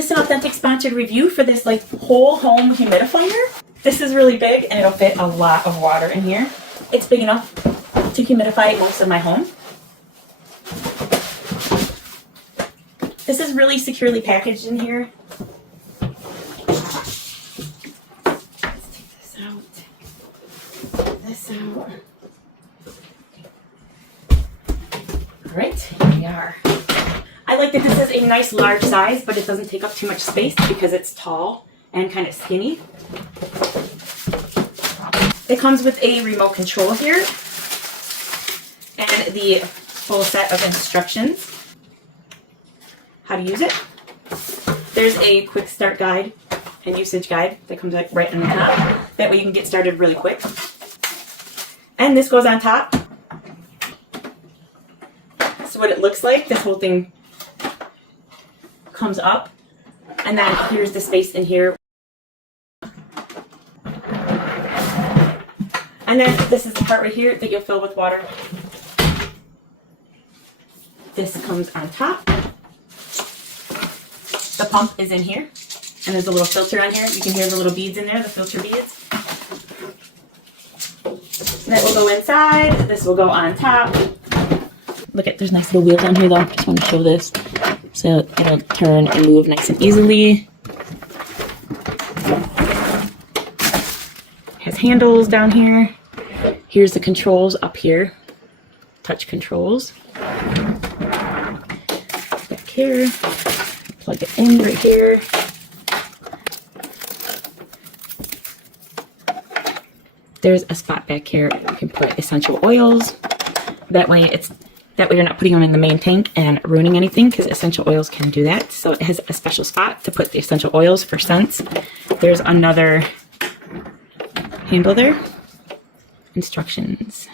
This is an authentic sponsored review for this like whole home humidifier. This is really big and it'll fit a lot of water in here. It's big enough to humidify most of my home. This is really securely packaged in here. Let's take this out. This out. Alright, here we are. I like that this is a nice large size, but it doesn't take up too much space because it's tall and kind of skinny. It comes with a remote control here and the full set of instructions how to use it. There's a quick start guide and usage guide that comes right on the top. That way you can get started really quick. And this goes on top. So what it looks like, this whole thing comes up, and then here's the space in here. And then this is the part right here that you'll fill with water. This comes on top. The pump is in here, and there's a little filter on here. You can hear the little beads in there, the filter beads. And that will go inside. This will go on top. Look at, there's nice little wheels on here though. Just want to show this. So it'll turn and move nice and easily. It has handles down here. Here's the controls up here. Touch controls. Back here. Plug it in right here. There's a spot back here. You can put essential oils. That way you're not putting them in the main tank and ruining anything, because essential oils can do that. So it has a special spot to put the essential oils for scents. There's another handle there. Instructions.